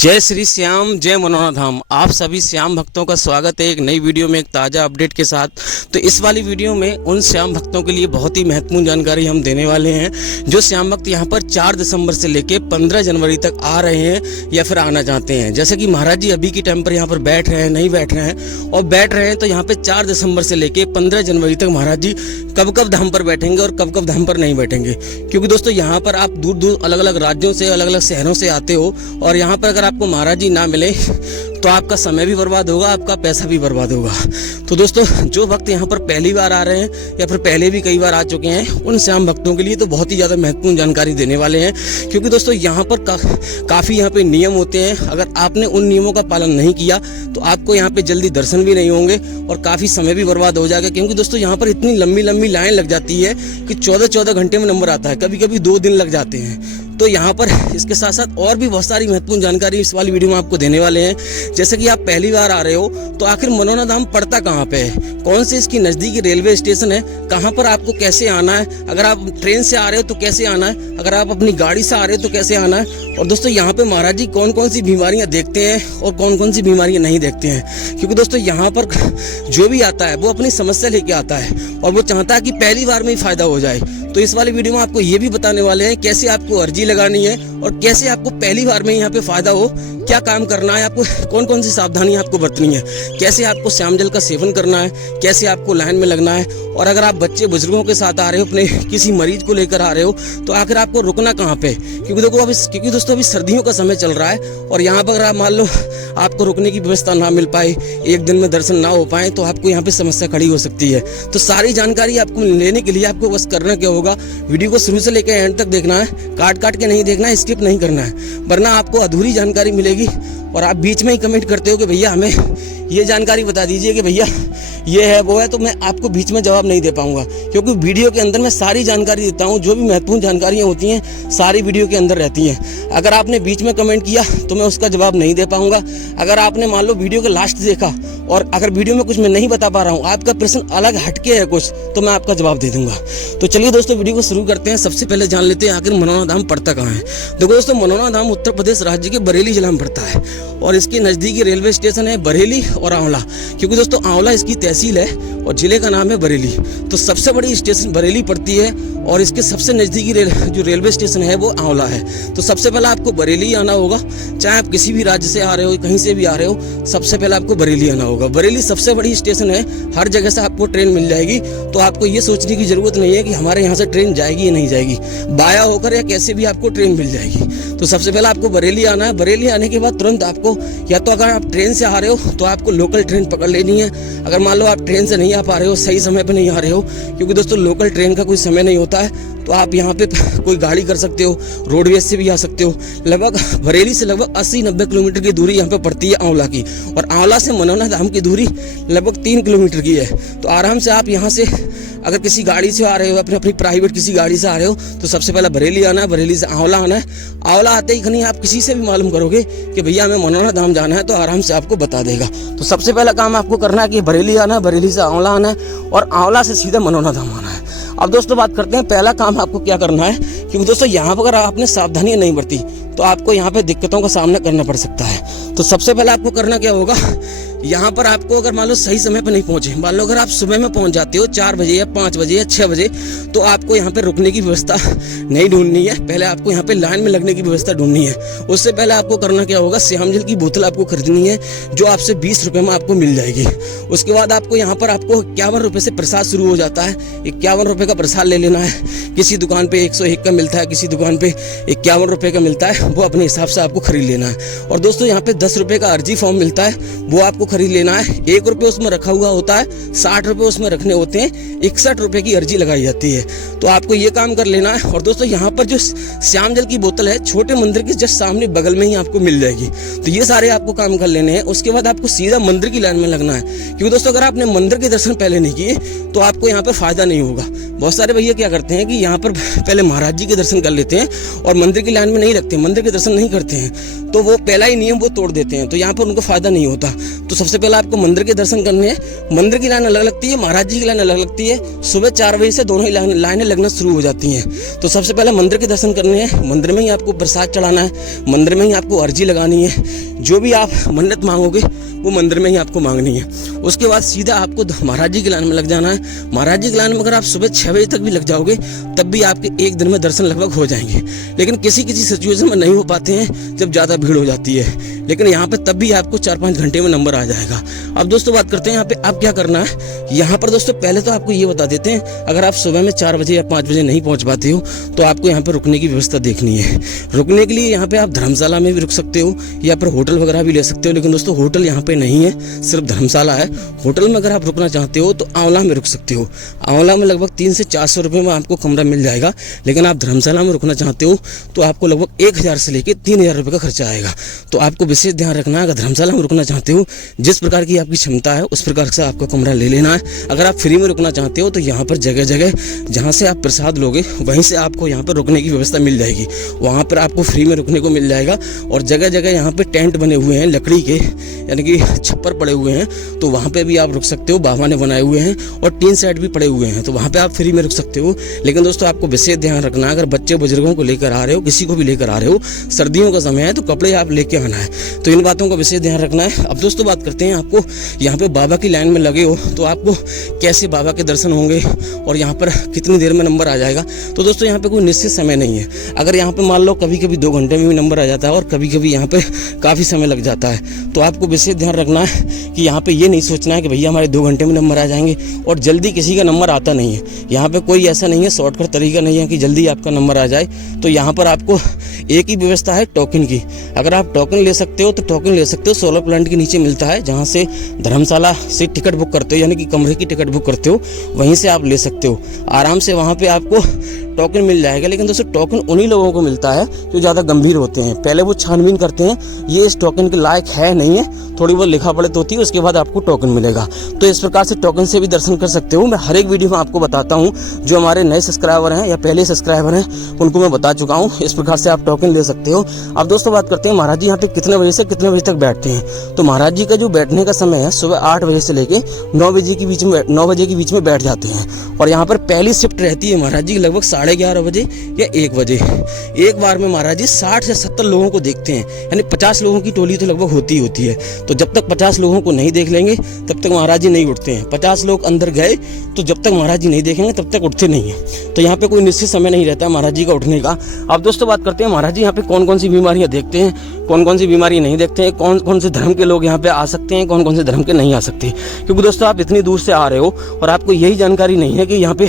जय श्री श्याम, जय मनोना धाम। आप सभी श्याम भक्तों का स्वागत है एक नई वीडियो में एक ताज़ा अपडेट के साथ। तो इस वाली वीडियो में उन श्याम भक्तों के लिए बहुत ही महत्वपूर्ण जानकारी हम देने वाले हैं जो श्याम भक्त यहाँ पर 4 दिसंबर से लेके 15 जनवरी तक आ रहे हैं या फिर आना चाहते हैं। जैसे कि महाराज जी अभी के टाइम पर यहाँ पर बैठ रहे हैं, नहीं बैठ रहे हैं, और बैठ रहे हैं तो यहाँ पर 4 दिसंबर से लेके 15 जनवरी तक महाराज जी कब कब धाम पर बैठेंगे और कब कब धाम पर नहीं बैठेंगे। क्योंकि दोस्तों यहाँ पर आप दूर दूर अलग अलग राज्यों से, अलग अलग शहरों से आते हो और यहाँ पर अगर आपको महाराज जी ना मिले तो आपका समय भी बर्बाद होगा, आपका पैसा भी बर्बाद होगा। तो दोस्तों जो भक्त यहाँ पर पहली बार आ रहे हैं या फिर पहले भी कई बार आ चुके हैं, उन श्याम भक्तों के लिए तो बहुत ही ज़्यादा महत्वपूर्ण जानकारी देने वाले हैं। क्योंकि दोस्तों यहाँ पर काफ़ी यहाँ पे नियम होते हैं। अगर आपने उन नियमों का पालन नहीं किया तो आपको यहाँ पे जल्दी दर्शन भी नहीं होंगे और काफ़ी समय भी बर्बाद हो जाएगा। क्योंकि दोस्तों यहाँ पर इतनी लंबी लंबी लाइन लग जाती है कि 14-14 घंटे में नंबर आता है, कभी कभी 2 दिन लग जाते हैं। तो यहाँ पर इसके साथ साथ और भी बहुत सारी महत्वपूर्ण जानकारी इस वाली वीडियो में आपको देने वाले हैं। जैसे कि आप पहली बार आ रहे हो तो आखिर मनोना धाम पड़ता कहाँ पे है, कौन से इसकी नज़दीकी रेलवे स्टेशन है, कहाँ पर आपको कैसे आना है, अगर आप ट्रेन से आ रहे हो तो कैसे आना है, अगर आप अपनी गाड़ी से आ रहे हो तो कैसे आना है, और दोस्तों यहाँ पे महाराज जी कौन कौन सी बीमारियाँ देखते हैं और कौन कौन सी बीमारियाँ नहीं देखते हैं। क्योंकि दोस्तों यहाँ पर जो भी आता है वो अपनी समस्या लेके आता है और वो चाहता है कि पहली बार में ही फायदा हो जाए। तो इस वाली वीडियो में आपको ये भी बताने वाले हैं कैसे आपको अर्जी लगानी है और कैसे आपको पहली बार में यहाँ पे फायदा हो, क्या काम करना है, आपको कौन कौन सी सावधानियां आपको बरतनी है, कैसे आपको श्याम जल का सेवन करना है, कैसे आपको लाइन में लगना है, और अगर आप बच्चे बुजुर्गों के साथ आ रहे हो, अपने किसी मरीज को लेकर आ रहे हो, तो आखिर आपको रुकना कहाँ पे। क्योंकि देखो क्योंकि दोस्तों अभी सर्दियों का समय चल रहा है और यहाँ पर अगर आप मान लो आपको रुकने की व्यवस्था ना मिल पाए, एक दिन में दर्शन ना हो पाए, तो आपको यहाँ पे समस्या खड़ी हो सकती है। तो सारी जानकारी आपको लेने के लिए आपको बस करना क्या होगा, वीडियो को शुरू से लेकर एंड तक देखना है, काट काट के नहीं देखना है, स्किप नहीं करना है, वरना आपको अधूरी जानकारी मिलेगी और आप बीच में ही कमेंट करते हो कि भैया हमें ये जानकारी बता दीजिए कि भैया ये है वो है, तो मैं आपको बीच में जवाब नहीं दे पाऊंगा। क्योंकि वीडियो के अंदर मैं सारी जानकारी देता हूँ, जो भी महत्वपूर्ण जानकारियाँ होती हैं सारी वीडियो के अंदर रहती हैं। अगर आपने बीच में कमेंट किया तो मैं उसका जवाब नहीं दे पाऊंगा। अगर आपने मान लो वीडियो के लास्ट देखा और अगर वीडियो में कुछ मैं नहीं बता पा रहा हूँ, आपका प्रश्न अलग हटके है कुछ, तो मैं आपका जवाब दे दूंगा। तो चलिए दोस्तों वीडियो को शुरू करते हैं। सबसे पहले जान लेते हैं आखिर मनोना धाम पड़ता कहाँ है। देखो दोस्तों मनोना धाम उत्तर प्रदेश राज्य के बरेली जिला में पड़ता है और इसके नज़दीकी रेलवे स्टेशन है बरेली और आंवला। क्योंकि दोस्तों आंवला इसकी तहसील है और जिले का नाम है बरेली। तो सबसे बड़ी स्टेशन बरेली पड़ती है और इसके सबसे नज़दीकी जो रेलवे स्टेशन है वो आंवला है। तो सबसे पहले आपको बरेली आना होगा, चाहे आप किसी भी राज्य से आ रहे हो, कहीं से भी आ रहे हो, सबसे पहले आपको बरेली आना होगा। बरेली सबसे बड़ी स्टेशन है, हर जगह से आपको ट्रेन मिल जाएगी। तो आपको ये सोचने की ज़रूरत नहीं है कि हमारे यहाँ से ट्रेन जाएगी या नहीं जाएगी, बाया होकर या कैसे भी आपको ट्रेन मिल जाएगी। तो सबसे पहले आपको बरेली आना है। बरेली आने के बाद तुरंत आपको या तो अगर आप ट्रेन से आ रहे हो तो आपको लोकल ट्रेन पकड़ लेनी है। अगर मान लो आप ट्रेन से नहीं आ पा रहे हो, सही समय पर नहीं आ रहे हो, क्योंकि दोस्तों लोकल ट्रेन का कोई समय नहीं होता है, तो आप यहाँ पे कोई गाड़ी कर सकते हो, रोडवेज से भी आ सकते हो। लगभग बरेली से लगभग 80-90 किलोमीटर की दूरी यहाँ पे पड़ती है आंवला की, और आंवला से मनोना धाम की दूरी लगभग 3 किलोमीटर की है। तो आराम से आप यहाँ से अगर किसी गाड़ी से आ रहे हो, अपनी प्राइवेट किसी गाड़ी से आ रहे हो, तो सबसे पहले बरेली आना है, बरेली से आंवला आना है। आंवला आते ही कहीं आप किसी से भी मालूम करोगे कि भैया हमें मनोना धाम जाना है, तो आराम से आपको बता देगा। तो सबसे पहला काम आपको करना है कि बरेली आना है, बरेली से आंवला आना है और आंवला से सीधा मनोना धाम आना है। अब दोस्तों बात करते हैं पहला काम आपको क्या करना है। क्योंकि दोस्तों यहाँ पर अगर आपने सावधानियाँ नहीं बरती तो आपको यहाँ पे दिक्कतों का सामना करना पड़ सकता है। तो सबसे पहले आपको करना क्या होगा, यहाँ पर आपको अगर मान लो सही समय पर नहीं पहुँचे, मान लो अगर आप सुबह में पहुँच जाते हो 4 बजे या 5 बजे या 6 बजे, तो आपको यहाँ पे रुकने की व्यवस्था नहीं ढूंढनी है। पहले आपको यहाँ पे लाइन में लगने की व्यवस्था ढूंढनी है। उससे पहले आपको करना क्या होगा, श्याम जल की बोतल आपको खरीदनी है जो आपसे 20 रुपये में आपको मिल जाएगी। उसके बाद आपको यहाँ पर आपको 51 रुपये से प्रसाद शुरू हो जाता है। 51 रुपये का प्रसाद ले लेना है। किसी दुकान पे 101 का मिलता है, किसी दुकान पे 51 रुपये का मिलता है, वो अपने हिसाब से आपको खरीद लेना है। और दोस्तों यहाँ पे 10 रुपये का अर्जी फॉर्म मिलता है, वो आपको खरीद लेना है। 1 रुपये उसमें रखा हुआ होता है, 60 रुपये उसमें रखने होते हैं, 61 रुपये की अर्जी लगाई जाती है। तो आपको ये काम कर लेना है। और दोस्तों यहाँ पर जो श्याम जल की बोतल है छोटे मंदिर के जस्ट सामने बगल में ही आपको मिल जाएगी। तो ये सारे आपको काम कर लेने हैं। उसके बाद आपको सीधा मंदिर की लाइन में लगना है। क्योंकि दोस्तों अगर आपने मंदिर के दर्शन पहले नहीं किए तो आपको यहाँ पर फायदा नहीं होगा। बहुत सारे भैया क्या करते हैं कि यहाँ पर पहले महाराज जी के दर्शन कर लेते हैं और मंदिर की लाइन में नहीं रखते, मंदिर के दर्शन नहीं करते हैं, तो वो पहला ही नियम वो तोड़ देते हैं। तो यहाँ पर उनको फायदा नहीं होता। तो सबसे पहले आपको मंदिर के दर्शन करने हैं। मंदिर की लाइन अलग लगती है, महाराज जी की लाइन अलग लगती है। सुबह 4 बजे से दोनों ही लाइनें लगना शुरू हो जाती हैं। तो सबसे पहले मंदिर के दर्शन करने हैं। मंदिर में ही आपको प्रसाद चढ़ाना है, मंदिर में ही आपको अर्जी लगानी है। जो भी आप मन्नत मांगोगे वो मंदिर में ही आपको मांगनी है। उसके बाद सीधा आपको महाराज जी की लाइन में लग जाना है। महाराज जी की लाइन में अगर आप सुबह 6 बजे तक भी लग जाओगे तब भी आपके एक दिन में दर्शन लगभग हो जाएंगे। लेकिन किसी किसी सिचुएशन में नहीं हो पाते हैं जब ज़्यादा भीड़ हो जाती है, लेकिन यहाँ पे तब भी आपको 4-5 घंटे में नंबर आ जाएगा। अब दोस्तों बात करते हैं यहाँ पे आप क्या करना है। यहाँ पर दोस्तों पहले तो आपको ये बता देते हैं, अगर आप सुबह में 4 बजे या 5 बजे नहीं पहुँच पाते हो तो आपको यहाँ पर रुकने की व्यवस्था देखनी है। रुकने के लिए यहाँ पे आप धर्मशाला में भी रुक सकते हो या फिर होटल वगैरह भी ले सकते हो। लेकिन दोस्तों होटल यहाँ पे नहीं है, सिर्फ धर्मशाला है। होटल में अगर आप रुकना चाहते हो तो आंवला में रुक सकते हो। आंवला में लगभग 300 से 400 रुपये में आपको कमरा मिल जाएगा। लेकिन आप धर्मशाला में रुकना चाहते हो तो आपको लगभग 1000 से लेकर 3000 रुपये का खर्चा आएगा। तो आपको विशेष ध्यान रखना है, अगर धर्मशाला में रुकना चाहते हो जिस प्रकार की आपकी क्षमता है उस प्रकार से आपका कमरा ले लेना है। अगर आप फ्री में रुकना चाहते हो तो यहाँ पर जगह जगह जहाँ से आप प्रसाद लोगे वहीं से आपको यहाँ पर रुकने की व्यवस्था मिल जाएगी। वहाँ पर आपको फ्री में रुकने को मिल जाएगा। और जगह जगह यहाँ पे टेंट बने हुए हैं लकड़ी के, यानी कि छप्पर पड़े हुए हैं, तो वहाँ पे भी आप रुक सकते हो। बाबा ने बनाए हुए हैं और टीन सेट भी पड़े हुए हैं, तो वहाँ पे आप फ्री में रुक सकते हो। लेकिन दोस्तों आपको विशेष ध्यान रखना है, अगर बच्चे बुजुर्गों को लेकर आ रहे हो, किसी को भी लेकर आ रहे हो, सर्दियों का समय है तो कपड़े आप लेके आना है। तो इन बातों का विशेष ध्यान रखना है। अब दोस्तों बात करते हैं, आपको यहाँ पे बाबा की लाइन में लगे हो तो आपको कैसे बाबा के दर्शन होंगे और यहाँ पर कितनी देर में नंबर आ जाएगा। तो दोस्तों यहाँ पे कोई निश्चित समय नहीं है। अगर यहाँ पे मान लो कभी कभी 2 घंटे में भी नंबर आ जाता है और कभी कभी यहाँ पे काफ़ी समय लग जाता है। तो आपको विशेष ध्यान रखना है कि यहाँ पे ये नहीं सोचना है कि भैया हमारे 2 घंटे में नंबर आ जाएंगे, और जल्दी किसी का नंबर आता नहीं है। यहाँ पे कोई ऐसा नहीं है, शॉर्टकट तरीका नहीं है कि जल्दी आपका नंबर आ जाए। तो यहाँ पर आपको एक ही व्यवस्था है टोकन की। अगर आप टोकन ले सकते हो तो टोकन ले सकते हो। सोलर प्लांट के नीचे मिलता है, जहाँ से धर्मशाला से टिकट बुक करते हो, यानी कि कमरे की टिकट बुक करते हो, वहीं से आप ले सकते हो आराम से। वहाँ पे आपको टोकन मिल जाएगा। लेकिन दोस्तों टोकन उन्हीं लोगों को मिलता है जो ज़्यादा गंभीर होते हैं। पहले वो छानबीन करते हैं, ये इस टोकन के लायक है नहीं है, थोड़ी बहुत लिखा पढ़त होती है, उसके बाद आपको टोकन मिलेगा। तो इस प्रकार से टोकन से भी दर्शन कर सकते हो। मैं हर एक वीडियो में आपको बताता हूँ। जो हमारे नए सब्सक्राइबर हैं या पहले सब्सक्राइबर हैं उनको मैं बता चुका हूँ। इस प्रकार से आप टोकन ले सकते हो। अब दोस्तों बात करते हैं महाराज जी यहाँ पे कितने बजे से कितने बजे तक बैठते हैं। तो महाराज जी का जो बैठने का समय है सुबह 8 बजे से लेके 9 बजे के बीच में बैठ जाते हैं। और यहाँ पर पहली शिफ्ट रहती है महाराज जी लगभग 11:30 बजे या 1 बजे। एक बार में महाराज जी 60 से 70 लोगों को देखते हैं, यानी 50 लोगों की टोली तो लगभग होती है। तो जब तक 50 लोगों को नहीं देख लेंगे तब तक महाराज जी नहीं उठते हैं। 50 लोग अंदर गए तो जब तक महाराज जी नहीं देखेंगे तब तक उठते नहीं हैं। तो यहाँ पे कोई निश्चित समय नहीं रहता महाराज जी का उठने का। अब दोस्तों बात करते हैं महाराज जी यहाँ पे कौन कौन सी बीमारियाँ देखते हैं, कौन कौन सी बीमारी नहीं देखते हैं, कौन कौन से धर्म के लोग यहाँ पे आ सकते हैं, कौन कौन से धर्म के नहीं आ सकते। क्योंकि दोस्तों आप इतनी दूर से आ रहे हो और आपको यही जानकारी नहीं है कि यहाँ पे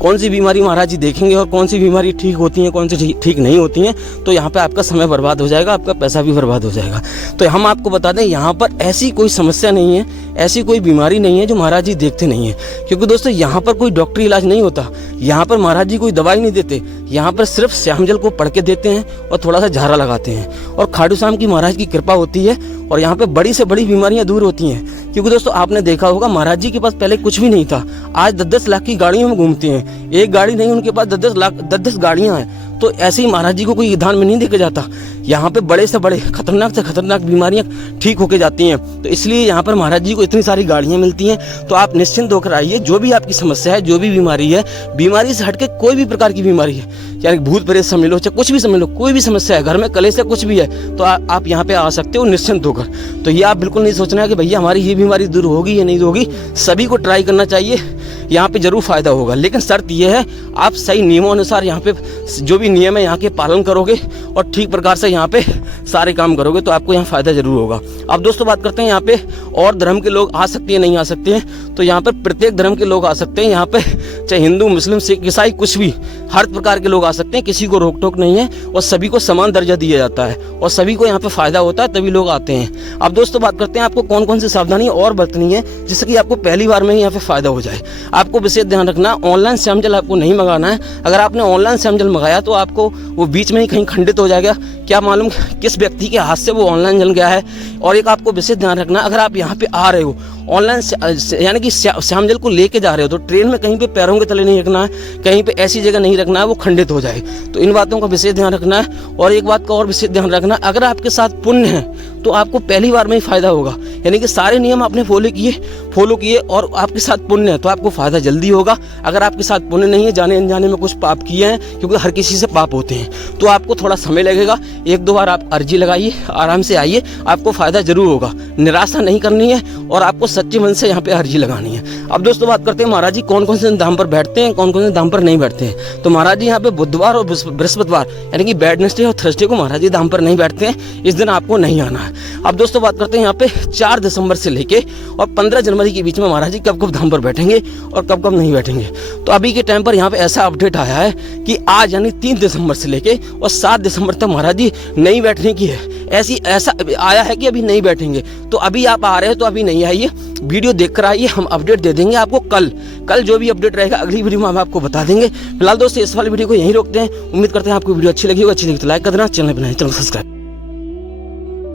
कौन सी बीमारी महाराज जी देखेंगे और कौन सी बीमारी ठीक होती हैं, कौन सी ठीक नहीं होती हैं। तो यहाँ पे आपका समय बर्बाद हो जाएगा, आपका पैसा भी बर्बाद हो जाएगा। तो हम आपको बता दें यहाँ पर ऐसी कोई समस्या नहीं है, ऐसी कोई बीमारी नहीं है जो महाराज जी देखते नहीं है। क्योंकि दोस्तों यहाँ पर कोई डॉक्टरी इलाज नहीं होता, यहाँ पर महाराज जी कोई दवाई नहीं देते। यहाँ पर सिर्फ श्याम जल को पढ़ के देते हैं और थोड़ा सा झारा लगाते हैं और खाटू श्याम की महाराज की कृपा होती है और यहाँ पे बड़ी से बड़ी बीमारियां दूर होती हैं। क्योंकि दोस्तों आपने देखा होगा महाराज जी के पास पहले कुछ भी नहीं था, आज 10-10 लाख की गाड़ियों में घूमते हैं। एक गाड़ी नहीं, उनके पास 10-10 गाड़ियां हैं। तो ऐसे ही महाराज जी को कोई दान में नहीं देके जाता। यहाँ पे बड़े से बड़े खतरनाक से खतरनाक बीमारियाँ ठीक होके जाती हैं। तो इसलिए यहाँ पर महाराज जी को इतनी सारी गाड़ियाँ मिलती हैं। तो आप निश्चिंत होकर आइए, जो भी आपकी समस्या है, जो भी बीमारी है, बीमारी से हटके कोई भी प्रकार की बीमारी है, यानी भूत प्रेत समझ लो, चाहे कुछ भी समझ लो, कोई भी समस्या है, घर में कलेश से कुछ भी है, तो आप यहाँ पे आ सकते हो निश्चिंत होकर। तो ये आप बिल्कुल नहीं सोचना है कि भैया हमारी ये बीमारी दूर होगी या नहीं होगी। सभी को ट्राई करना चाहिए, यहाँ पे जरूर फायदा होगा। लेकिन शर्त यह है आप सही नियमों अनुसार यहाँ पे जो भी नियम है यहाँ के पालन करोगे और ठीक प्रकार से यहाँ पे सारे काम करोगे तो आपको यहाँ फायदा जरूर होगा। अब दोस्तों बात करते हैं यहाँ पे और धर्म के लोग आ सकते हैं नहीं आ सकते हैं। तो यहाँ पर प्रत्येक धर्म के लोग आ सकते हैं। यहाँ पे चाहे हिंदू, मुस्लिम, सिख, ईसाई, कुछ भी, हर प्रकार के लोग आ सकते हैं। किसी को रोक टोक नहीं है और सभी को समान दर्जा दिया जाता है और सभी को यहाँ पे फायदा होता है, तभी लोग आते हैं। अब दोस्तों बात करते हैं आपको कौन कौन सी सावधानी और बरतनी है जिससे कि आपको पहली बार में ही यहाँ पे फायदा हो जाए। आपको विशेष ध्यान रखना, ऑनलाइन श्याम जल आपको नहीं मंगाना है। अगर आपने ऑनलाइन श्याम जल मंगाया तो आपको वो बीच में ही कहीं खंडित हो जाएगा, क्या मालूम किस व्यक्ति के हाथ से वो ऑनलाइन जल गया है। और एक आपको विशेष ध्यान रखना, अगर आप यहाँ पे आ रहे हो ऑनलाइन यानी कि श्याम जल को लेके जा रहे हो तो ट्रेन में कहीं पे पैरों के तले नहीं रखना है, कहीं पे ऐसी जगह नहीं रखना है वो खंडित हो जाए। तो इन बातों का विशेष ध्यान रखना है। और एक बात का और विशेष ध्यान रखना, अगर आपके साथ पुण्य है तो आपको पहली बार में ही फायदा होगा। यानी कि सारे नियम आपने फॉलो किए और आपके साथ पुण्य है तो आपको फायदा जल्दी होगा। अगर आपके साथ पुण्य नहीं है, जाने अनजाने में कुछ पाप किए हैं, क्योंकि हर किसी से पाप होते हैं, तो आपको थोड़ा समय लगेगा। 1-2 बार आप अर्जी लगाइए, आराम से आइए, आपको फायदा जरूर होगा। निराशा नहीं करनी है और आपको सच्चे मन से यहाँ पे अर्जी लगानी है। अब दोस्तों बात करते हैं महाराज जी कौन कौन से धाम पर बैठते हैं, कौन कौन से धाम पर नहीं बैठते हैं। तो महाराज जी यहाँ पे बुधवार और बृहस्पतिवार यानी कि वेडनेसडे और थर्सडे को महाराज जी धाम पर नहीं बैठते हैं, इस दिन आपको नहीं आना है। अब दोस्तों बात करते हैं यहाँ पे 4 दिसंबर से लेके और 15 जनवरी के बीच में महाराज जी कब कब धाम पर बैठेंगे और कब कब नहीं बैठेंगे। तो अभी के टाइम पर यहाँ पे ऐसा अपडेट आया है कि आज यानी 3 दिसंबर से लेके और 7 दिसंबर तक महाराज जी नहीं बैठने की है। ऐसा आया है कि अभी नहीं बैठेंगे। तो अभी आप आ रहे हो तो अभी नहीं आइए, वीडियो देख कर आइए, हम अपडेट दे देंगे आपको कल जो भी अपडेट रहेगा अगली वीडियो में हम आपको बता देंगे। फिलहाल दोस्तों इस वाली वीडियो को यहीं रोकते हैं। उम्मीद करते हैं आपको वीडियो अच्छी लगी तो लाइक कर देना, चैनल बनाए, चैनल सब्सक्राइब।